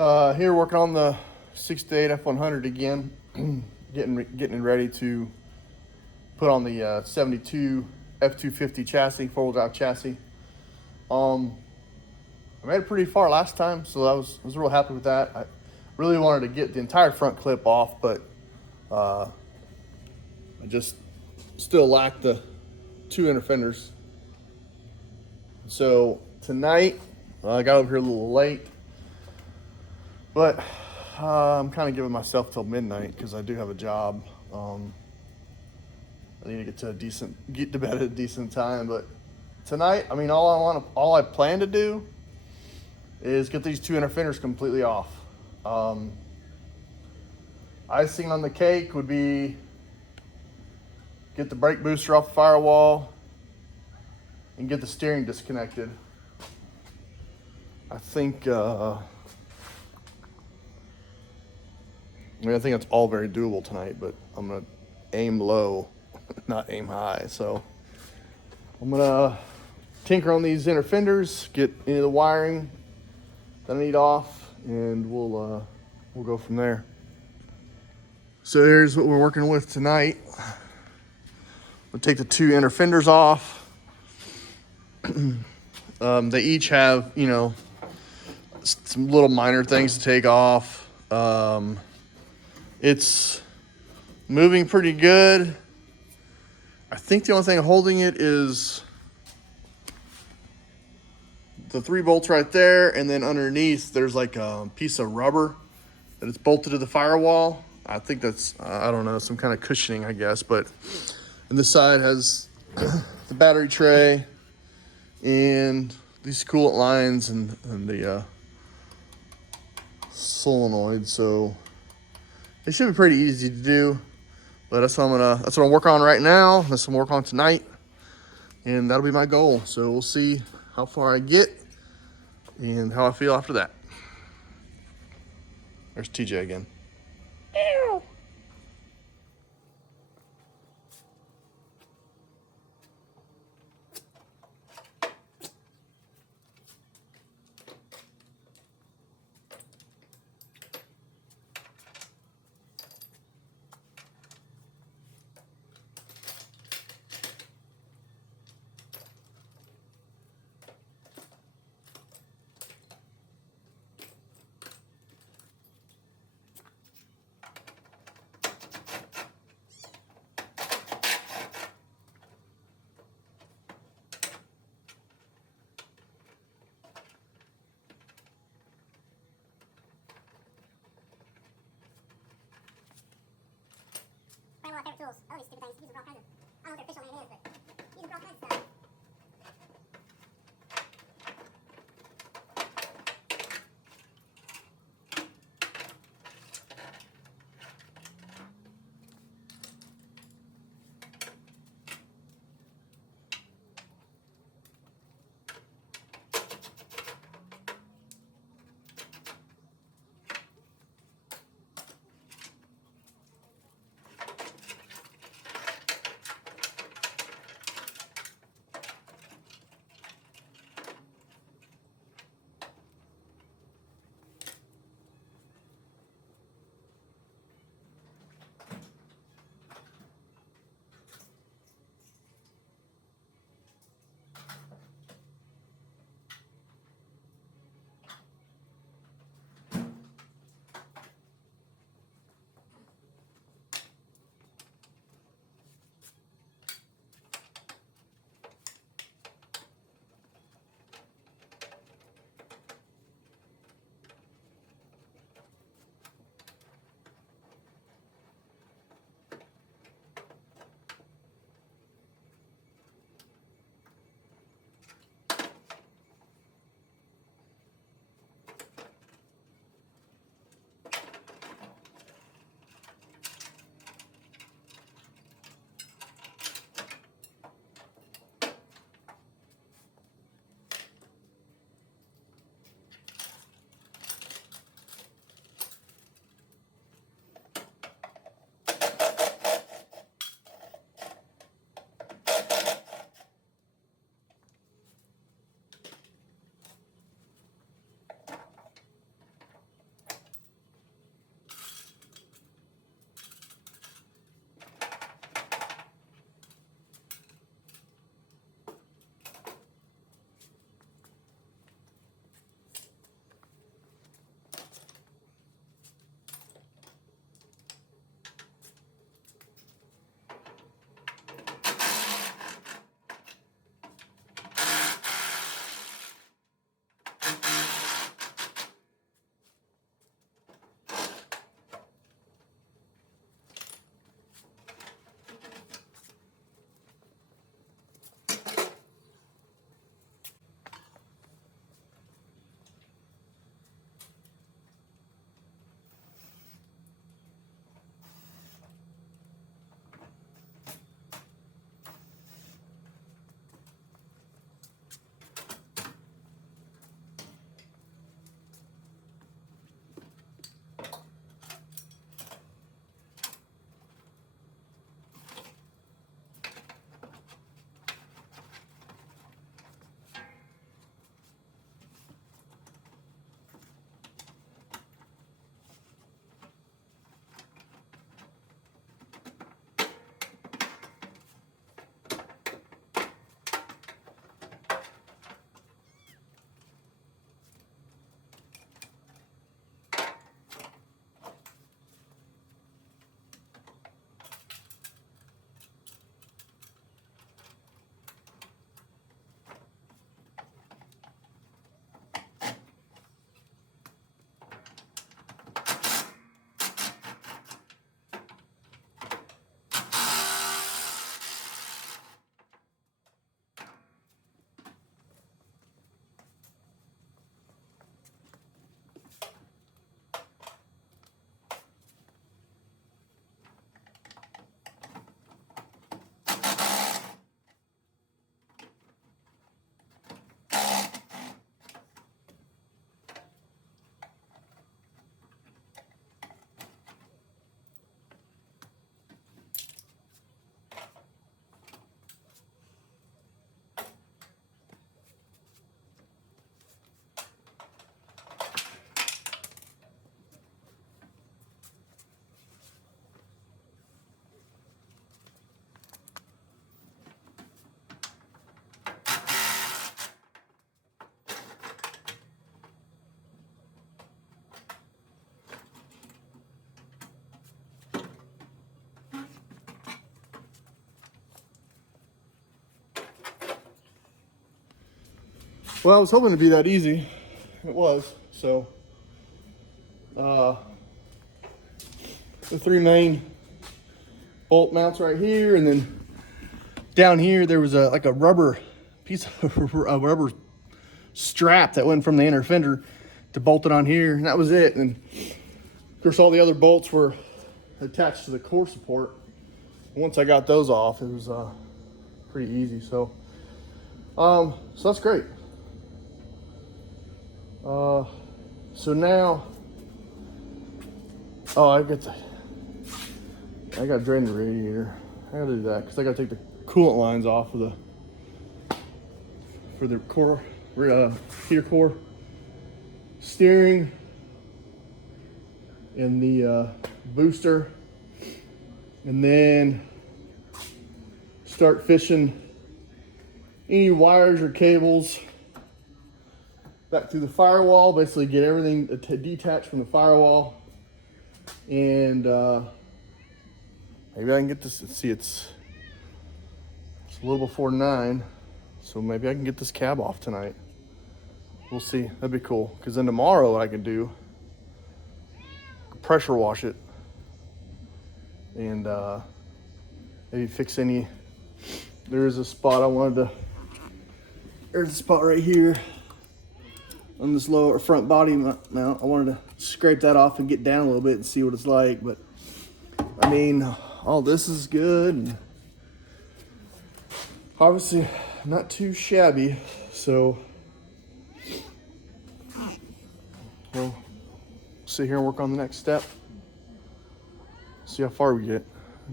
Here working on the 6-8 F100 again, getting ready to put on the 72 F250 chassis, four-wheel drive chassis. I made it pretty far last time, so I was real happy with that. I really wanted to get the entire front clip off, but I just still lacked the two inner fenders. So tonight, I got over here a little late, but I'm kind of giving myself till midnight because I do have a job. I need to get to bed at a decent time. But tonight, I mean, all I plan to do is get these two inner fenders completely off. Icing on the cake would be get the brake booster off the firewall and get the steering disconnected. I think think that's all very doable tonight, but I'm gonna aim low, not aim high. So I'm gonna tinker on these inner fenders, get into the wiring that I need off, and we'll go from there. So here's what we're working with tonight. We'll take the two inner fenders off. They each have, some little minor things to take off. It's moving pretty good. I think the only thing holding it is the 3 bolts right there, and then underneath there's like a piece of rubber that it's bolted to the firewall. I think that's, I don't know, some kind of cushioning, I guess. But and this side has the battery tray and these coolant lines and the solenoid. So it should be pretty easy to do. But that's what I'm working on right now. That's what I'm working on tonight, and that'll be my goal. So we'll see how far I get and how I feel after that. There's TJ again. Well, I was hoping to be that easy. It was. So, the 3 main bolt mounts right here, and then down here there was like a rubber piece of a rubber strap that went from the inner fender to bolt it on here, and that was it. And of course, all the other bolts were attached to the core support. Once I got those off, it was pretty easy. So that's great. So now, I gotta drain the radiator. I gotta do that because I gotta take the coolant lines off of for the core, heater core, steering, and the booster, and then start fishing any wires or cables back through the firewall. Basically get everything detached from the firewall, and maybe I can get this. Let's see, it's a little before 9, so maybe I can get this cab off tonight. We'll see. That'd be cool, because then tomorrow what I can do, pressure wash it, and maybe fix any. There's a spot I wanted to. There's a spot right here on this lower front body mount. I wanted to scrape that off and get down a little bit and see what it's like. But I mean, all this is good, and obviously not too shabby. So we'll sit here and work on the next step. See how far we get.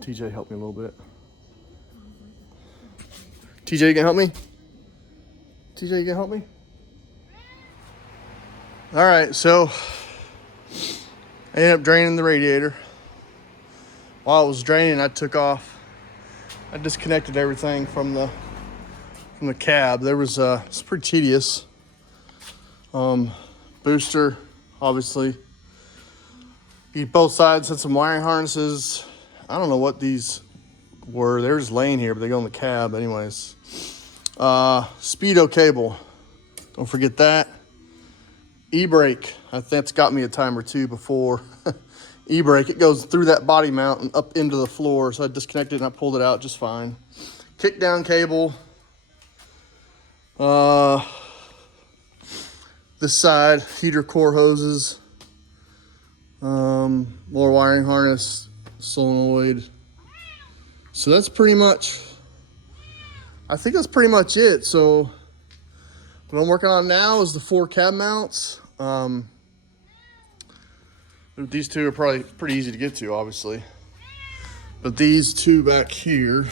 TJ helped me a little bit. TJ, you can help me? TJ, you can help me? All right, so I ended up draining the radiator. While I was draining, I disconnected everything from the cab. There was it's pretty tedious. Booster, obviously. Both sides had some wiring harnesses. I don't know what these were. They were just laying here, but they go in the cab anyways. Speedo cable. Don't forget that. E-brake. I think that's got me a time or two before. E-brake. It goes through that body mount and up into the floor. So I disconnected and I pulled it out just fine. Kick down cable. This side, heater core hoses. More wiring harness, solenoid. So that's pretty much, I think that's pretty much it. So what I'm working on now is the 4 cab mounts. These 2 are probably pretty easy to get to, obviously. But these 2 back here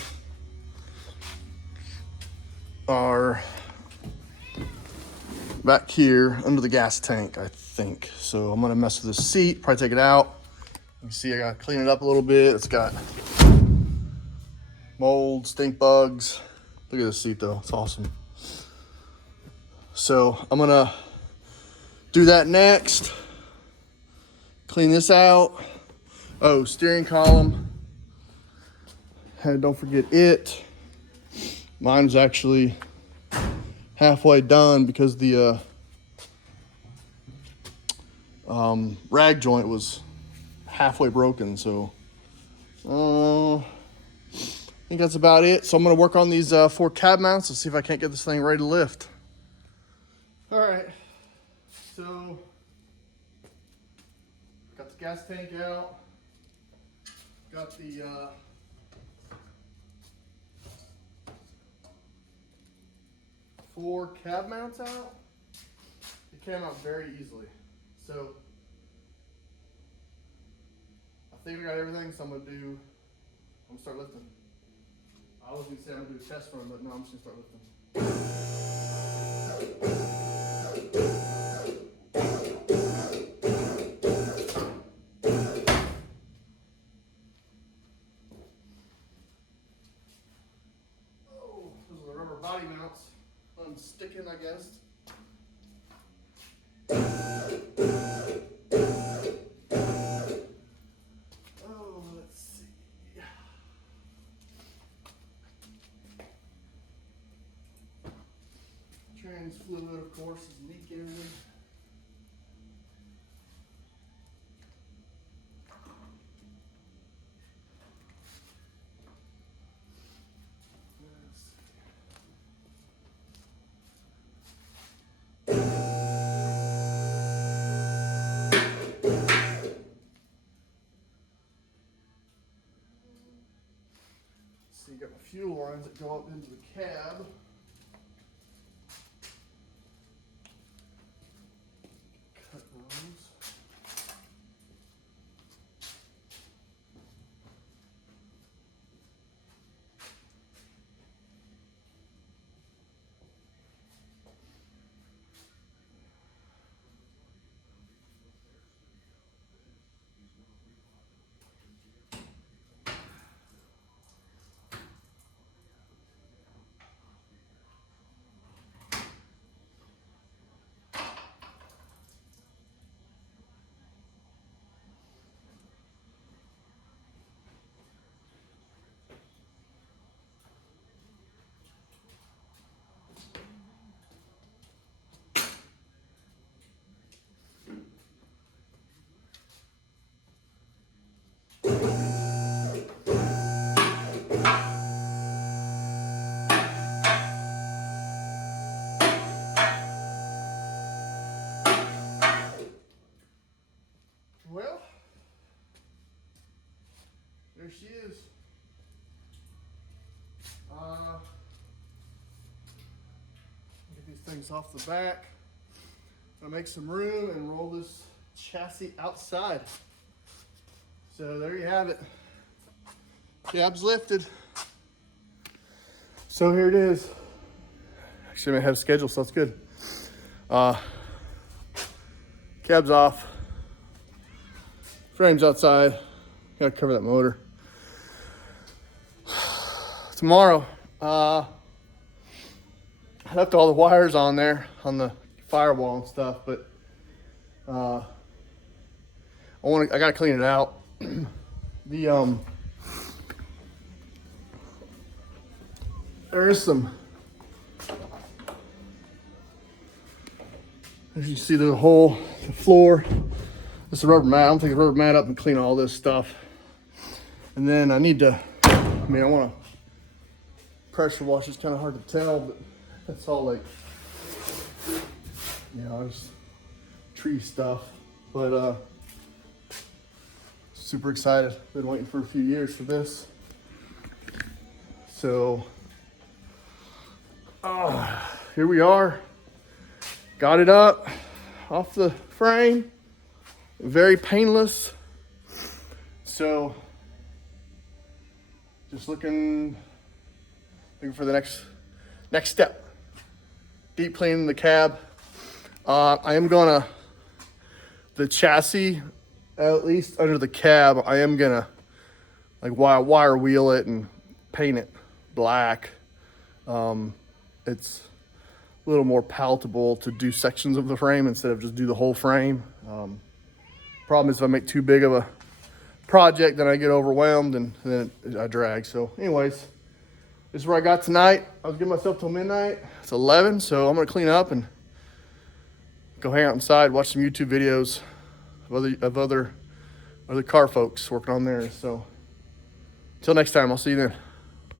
are back here under the gas tank, I think. So I'm gonna mess with this seat, probably take it out. You can see I gotta clean it up a little bit. It's got mold, stink bugs. Look at this seat though, it's awesome. So I'm gonna do that next. Clean this out. Oh, steering column. And don't forget it. Mine's actually halfway done because the rag joint was halfway broken. So I think that's about it. So I'm gonna work on these 4 cab mounts and see if I can't get this thing ready to lift. All right, so got the gas tank out, got the 4 cab mounts out. It came out very easily. So I think I got everything, so I'm gonna start lifting. I was gonna say I'm gonna do a test run, but no, I'm just gonna start lifting. Oh, those are the rubber body mounts. Unsticking, I guess. Oh, let's see. Trans fluid, of of course, is leaking. So you got the fuel lines that go up into the cab. Cut those. Well, there she is. Get these things off the back. I'll make some room and roll this chassis outside. So there you have it. Cab's lifted. So here it is. Actually, I have a schedule, so that's good. Cab's off. Frame's outside. Gotta cover that motor. Tomorrow, I left all the wires on there on the firewall and stuff, but I gotta clean it out. There is some, as you see, there's a hole, the floor. This is a rubber mat. I'm taking the rubber mat up and clean all this stuff. And then I need to, I want to pressure wash. It's kind of hard to tell, but that's all like, just tree stuff. But super excited. Been waiting for a few years for this. So, here we are. Got it up off the frame. Very painless. So, just looking for the next step. Deep cleaning the cab. I am gonna, the chassis, at least under the cab, I am gonna like wire wheel it and paint it black. It's a little more palatable to do sections of the frame instead of just do the whole frame. Problem is, if I make too big of a project, then I get overwhelmed and then I drag. So anyways, this is where I got tonight. I was giving myself till midnight. It's 11, so I'm gonna clean up and go hang out inside, watch some YouTube videos of other car folks working on theirs. So until next time, I'll see you then.